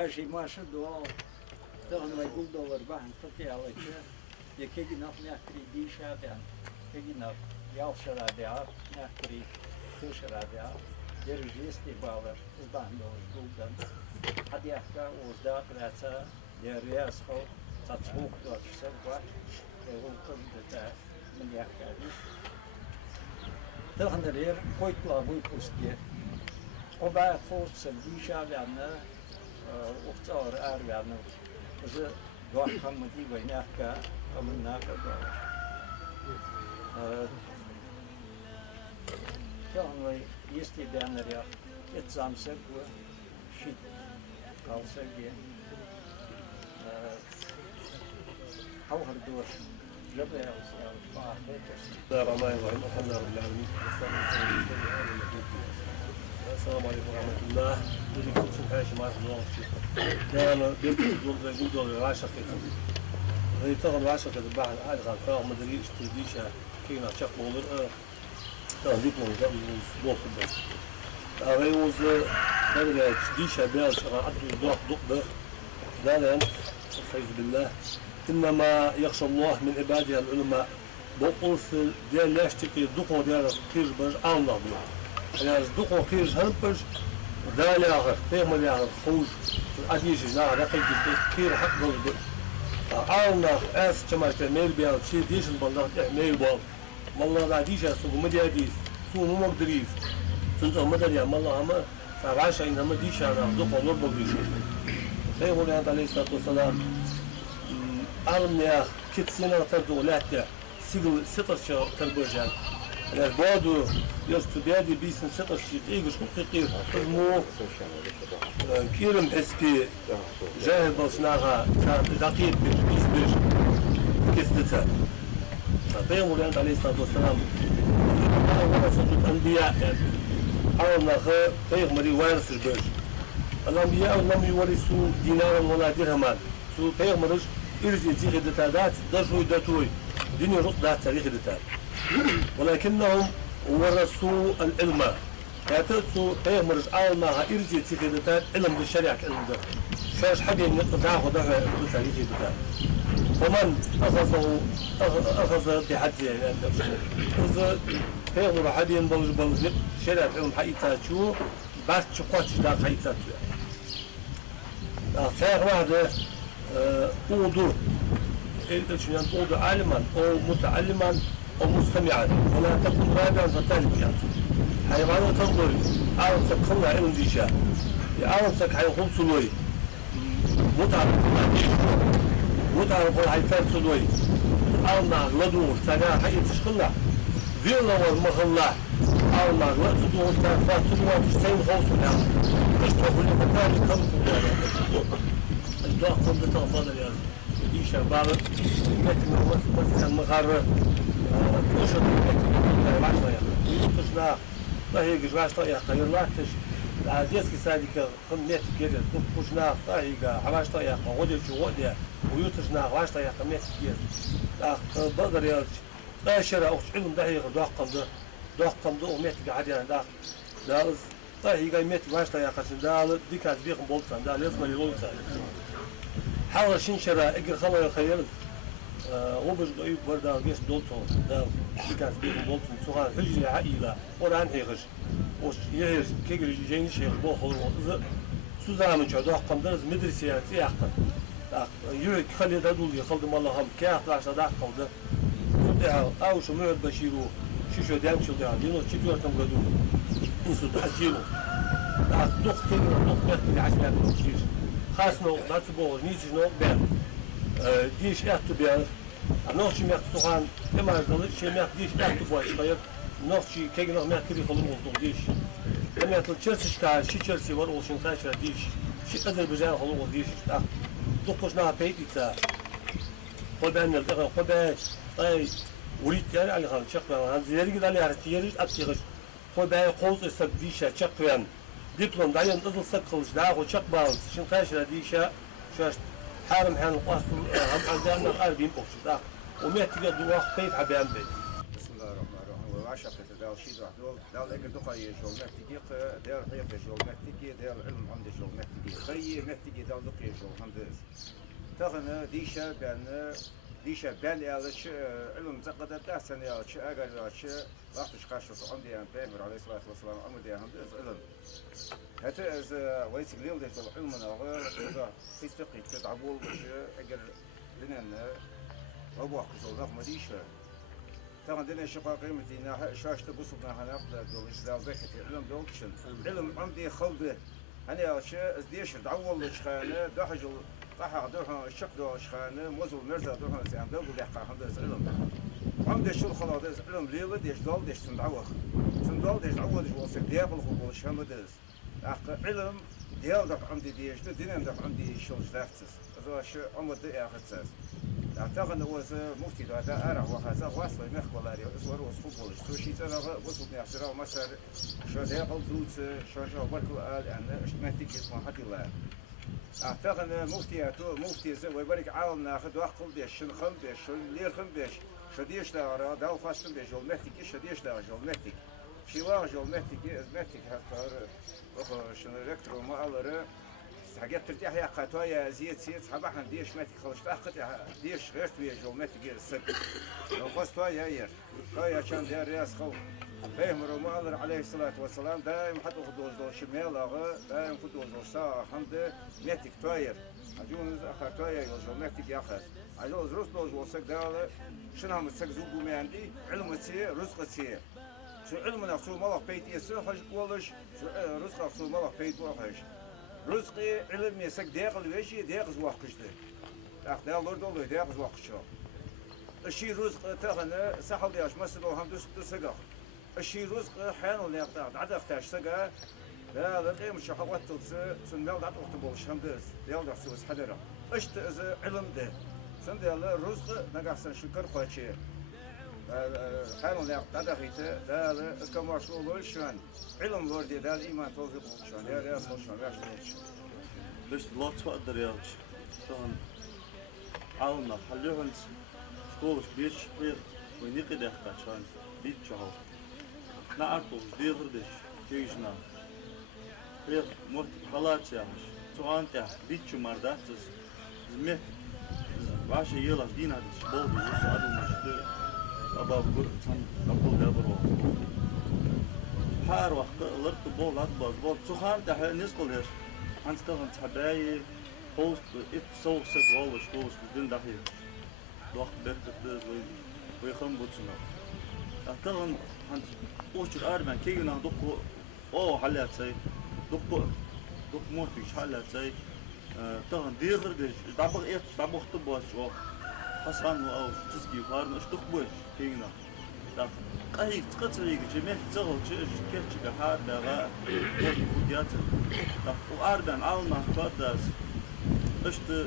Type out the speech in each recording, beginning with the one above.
Als je maar zo doet, dan moet je goed overwachten vertellen. Je kijkt nog naar die schade, kijk nog jouw schade, naar die tussensschade. Er is eerste baller, is dan goed dan. Had je echt ons daar plaatsen, de reis gewoon, dat hoog door zeg wat, de hoogte de tijd, men die echt niet. Dan de reer, ooit klaar moet postje. Op haar voortse die schade of zou er werden. Dus waar kan met die bij nachka, om een nachka door. Dan wij eerste banner ja, het zamse voor shit, als je hoger door. جبل الرحمن الرحيم الحمد لله رب العالمين السلام عليكم ورحمة الله بدي كل شيء حاجة ما أخذ ده أنا بيبدو دول العشرة هي تغن العشرة البحر عاد غان فاهم مدري اشتريشة كينا شق مولر تغن ديكم جاب بوك بس أغير وز بدل اشتريشة بيال شغال عدل ضغط ضغط ده لأن فايز بالله إنما يخشى الله من عباده العلماء بقول في ديال لا اشتكي دقوا ديال كير برج أنا بيا يعني دقوا كير هربج دال يا غير تيم يا غير خوج أديش لا رقي كير حق برج أنا أس كما تعمل بيا شيء ديش البلد تعمل بال والله لا ديش سوق مدي أديس سوق مو مقدريس سنتو مدري يا والله هم فعاش إن هم ديش أنا دقوا نور بقديش تيم يا عليه الصلاة والسلام أرميا كتسينا تردو لاتا سيقل ستر شو تربوجان البادو يرتبادي بيسن ستر شيء إيجوش مقيقير مو كيرم حسبي جاهل بلشناها كان دقيق بيش بيش كستتا فيهم وليان عليه الصلاة والسلام ورثة الأنبياء يعني أرمنا خير فيهم مري وارث البيش الأنبياء لم يورثوا دينارا ولا درهما فيهم مرج إرزي تاريخ دتادات دجوي دتوي دنيا رص ده تاريخ دتاد ولكنهم ورثوا العلم يعتقدوا هي مرج عالمها إرزي تاريخ دتاد علم بالشريعة علم ده شاش حد ينقطعه ده تاريخ دتاد ومن أخذ بحد يعني إذا هي مرج حد ينبلج شريعة علم حقيقة شو بعد شقات ده حقيقة ثاني واحدة أوضو أوضو عالما أو متعلما أو مستمعا ولا تكن رابعا فتالبيا حيوانات تنظري عارفك خلنا علم ديشا عارفك حيخون سلوي متعرف حيثار سلوي عارنا لدوش تانيا حي تشخلنا فيلا والمخلا عارنا لدوش تانيا فاتلوا تشتين خوصنا اشتغل لفتاني كم الدواء قم بتغفضل يا ديشا بارد متن مثلا مغرر توشد متن بعشرة يا توشنا طهيق جواشطة يا خير الله تش ديسك سادك قم ميت كير توشنا طهيق عواشطة يا قودي شو ودي ويوتشنا عواشطة يا قم ميت كير بقدر يا طاشرة أو علم دهيق دواء قم دو ميت قاعد يعني دال طهيق ميت عواشطة يا قشن دال ديكات بيقم بولتان دال يسمى يولتان حاول شنشرة اجر خلا يخيل وبج ضعيف بردا قيس دولتون دا كاس بيهم دولتون سوغان هجري عائلة وران هيغش وش يهير كيجري جيني شيخ بو خلو سوزان شو دوح قمدرز مدرسة سياقة يوري خلي تدول يخلد مالله هم كاق عشان دا قمد تدعى او شو معد بشيرو شو دان شو دان دينو تشيتو تمغدو انسو تحجيرو دوخ كيجري دوخ بيت عشان تشيش خاصنا ناتبو نيجي نو بير ديش اختو بير نوشي ميك سوغان اما زل شي ميك ديش اختو فواش خير نوشي كيغ نو ميك كبي خلو وصل ديش لما تشرسش كا شي تشرسي ور وشن خاشر ديش شي قدر بجان خلو ديش دوكوش نا بيتيتا قبان الدغ قبان اي وليت يعني على خان شقنا هذه اللي قال لي هرتيرش اتيغش قبان قوس سبديشه شقيان دبلوم دايم تظل سكلش داغو تشق باونس شن خاشر ديشه شاش حارم حان القاص هم عندنا 40 بوكس داغ وميت تلقى دواخ بيت حبيان بيت بسم الله الرحمن الرحيم العشاء دال شيء دول دال إجر دقاي شغل محتاجي دال حياة شغل محتاجي دال علم عند شغل محتاجي خي محتاجي دال دقاي شغل هندس تغنى ديشة بان يالش علم زقدة تحسن يالش أجر يالش وقتش قاشوس عندي أن بيمر عليه الصلاة والسلام عمدي هندس علم حتى إذا ويس قليل ده العلم ناقة إذا في تقي تدعبول أجر لنا أبوه كسولنا مديشة طبعا دنا شقاق قيمتي ناها شاش تبصنا هنقدر دول إذا ذاك علم دولشن علم عندي خلده أنا أشياء ديش دعول لشخانة دحج قحق دوحنا الشق دول شخانة موزو مرزا دوحنا زين دول لحقا هندس علم عندي شو خلاص علم ليلة ديش دول ديش تندعوخ تندول ديش دعول ديش وصل ديابل خلول شامدس علم ديال دك عندي ديش دينام دك عندي شو جدافتس هذا شو عمر دي أخذت أعتقد أنه مفتي هذا أرى وهذا واصل يمخ ولا ريو إسوار وصفوبول شو شيء ترى وصل نحسره مثلا شو ده قلدوت شو بركل أنا اشتمتك اسمه حتى لا أعتقد أن مفتي زي ويبارك عالم ناخد وقل ديش شن خم ديش شن لير خم ديش شو ديش لا دا وفاستم ديش جول مهتك شو ديش لا جول مهتك شيء واحد جول مهتك هذا شن الإلكترو ما ألره حاجات ترتاح يا قطايا زيت صباح ديش ماتي خلصت أخذت ديش غيرت ويا جو ماتي جير السد لو قصت ويا يير ويا كان دير رياس خو فهم رومال عليه الصلاة والسلام دائما حتى خدوز دول شمال أغا دائما خدوز دول ساعة حمد ماتي كتاير عجون أخا تويا يوجو ماتي ياخذ عجوز رز دول وسك دال شنو هم سك زوجو ماندي علم تسي رزق تسي شو علم نفسه ملك بيت يسوع حج قولش رزق نفسه ملك بيت وحش رزقي علم يسك داخل ويشي داخل زواقشته أخذ الله دولة داخل زواقشه الشيء رزق تغنى سحل دياش مسلو هم دوس سجا الشيء رزق حان ولا يقطع عدد تاش سجا لا لقي مش حوات سنمال عدد تبولش هم دوس ديال داس سوس حدرا اشت إذا علم ده سند الله رزق نقص شكر خواتشي حان ولا يقطع دخيته لا اسكماش لولشان علم وردي ده الإيمان توفيق شان يا رياض شان يا شان ليش لا تقدر ياش طبعا عاونا حلوهن سكولش بيش بير ونيقي دخل شان بيت شهر نعرفه ديغردش كيجنا بير موت خلاص ياش توان تاع بيت شو مرداتس زمت باش يلا دينا دش بولدي وسألو مشتر أبا بقول تام أقول دابرو حار وقت لرت بول أطباق بول توان تاع نسقل هش أنت كمان تحباي post so sick all the schools بدون دحيح وقت بيرت ويخم بوتشنا أتغن عند أوشر أربعين كيجنا دقو حلات زي دقو موت فيش حلات زي تغن ديغر ديش دبق تبوش و حسن أو تسقي فارن إيش دقوش كيجنا ده قايق تقطريق جميع تغل كيف تجهار ده وديات ده وأربعين عالنا فادس اشت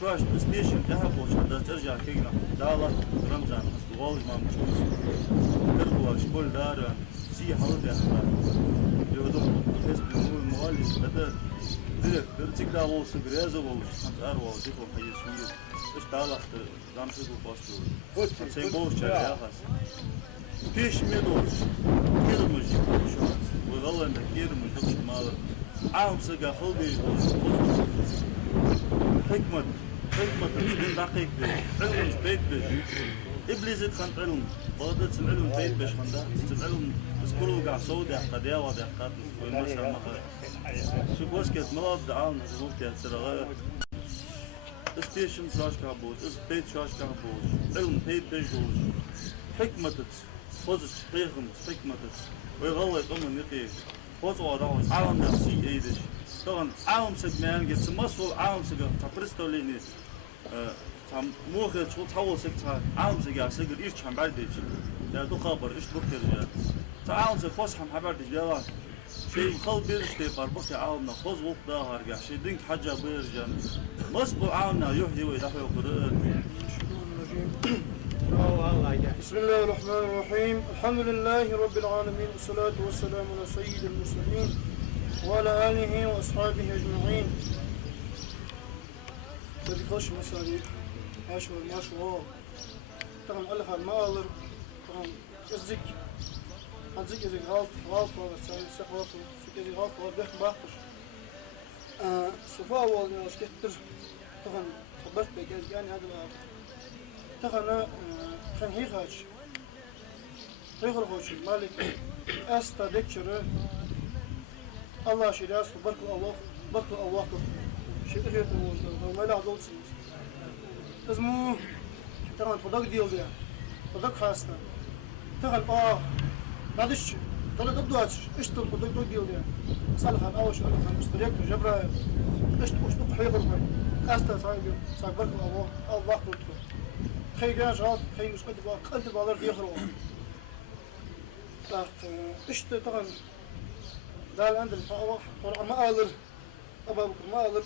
شواش ستيشن تهبوش هذا ترجع كينا دالة رمزان حسب غالج ما مشوش تربوش كل دار سي حلو ده يودون حسب المؤلف هذا ديرك درتك لا وول سبريزو وول أر وول ديكو حي سويد اش دالة رمزو باستو سيمبول شارع يا خاص فيش ميدوش كيرمج شو وغلن كيرمج دكش مال عام سجى خلبي حكمة تبين دقيق علم بيت بش إبليس كان علم بدت العلم بيت بش من ده العلم سكولو قاع سوداء قديا وده قاد والناس ما شو بس كده ملاب دعان زوج كده سرقة ستيشن شاش كابوش بيت شاش كابوش علم بيت بش جوش حكمة فوز حكمة ويغلط نقي فوز وراء عالم نفسي أيدش طبعا عالم سجمان جت مسؤول عالم سجى تبرستوليني تام موخة شو تحول سكتها عالم سجى سجل إيش كان بعدش ده دو خبر إيش بكتير جا تعالم سفوس هم حبردش جالا شيء خل بيرش تبار بكتي عالمنا خوز وقت ظاهر جا شيء دينك حاجة بيرجع مسؤول عالمنا يهدي ويدافع وقرأ بسم الله الرحمن الرحيم الحمد لله رب العالمين والصلاة والسلام على سيد المرسلين وعلى آله وأصحابه أجمعين. بدي خش مسالي عشر ماشوا طبعا الله ما أقدر طبعا الزك الزك إذا غلط ولا سخ غلط إذا غلط ولا بيخ باخش صفاء ولا مش كتر طبعا خبرت بجاز يعني هذا طبعا كان هي خاش غير خوش مالك أستا دكتور الله شيراس بارك الله شيء غير ما لا دول سنس اسمه طبعا خدك ديال ده خدك خاصة طبعا بعدش طلع تبدوش ايش خدك ديال ده صالح اول شيء انا مشترك جبره ايش حيقر أستا صاحب بارك الله خي جاج خي مش قد بالر يخرج ايش طبعا دال عند الفاوح طلع ما قادر ابا بكر ما قادر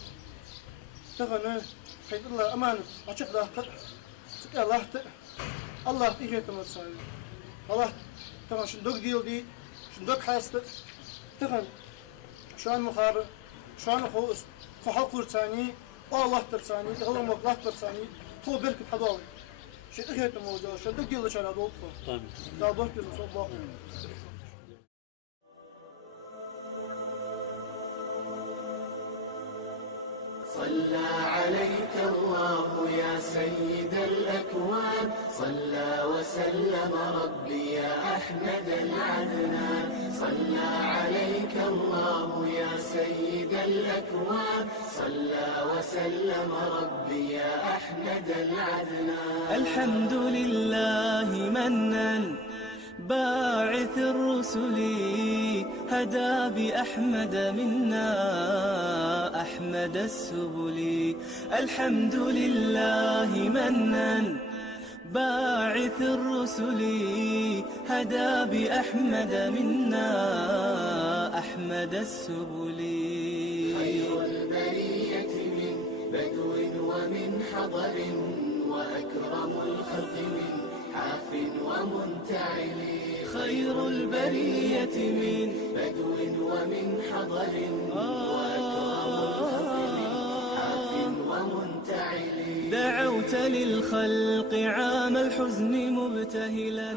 طبعا حيد الله امانه اشوف له الله تيجي تمساي الله طبعا شندوق ديال دي شندوق حاسه طبعا شلون مخار شلون خو حقور ثاني الله ترساني غلط مطلق ترساني تو برك حضاري شيء غير تموجه شندوق ديال شال هذول طيب لا ضرب الله صلى عليك الله يا سيد الأكوان صلى وسلم ربي يا أحمد العدنان صلى عليك الله يا سيد الأكوان صلى وسلم ربي يا أحمد العدنان. الحمد لله منن باعث الرسل هدى بأحمد منا أحمد السبل. الحمد لله منن باعث الرسل هدى بأحمد منا أحمد السبل. خير البرية من بدو ومن حضر وأكرم الخلق من حاف ومنتعل. خير البرية من بدو ومن حضر وأكرم الخلق من حاف ومنتعل. دعوت للخلق عام الحزن مبتهلا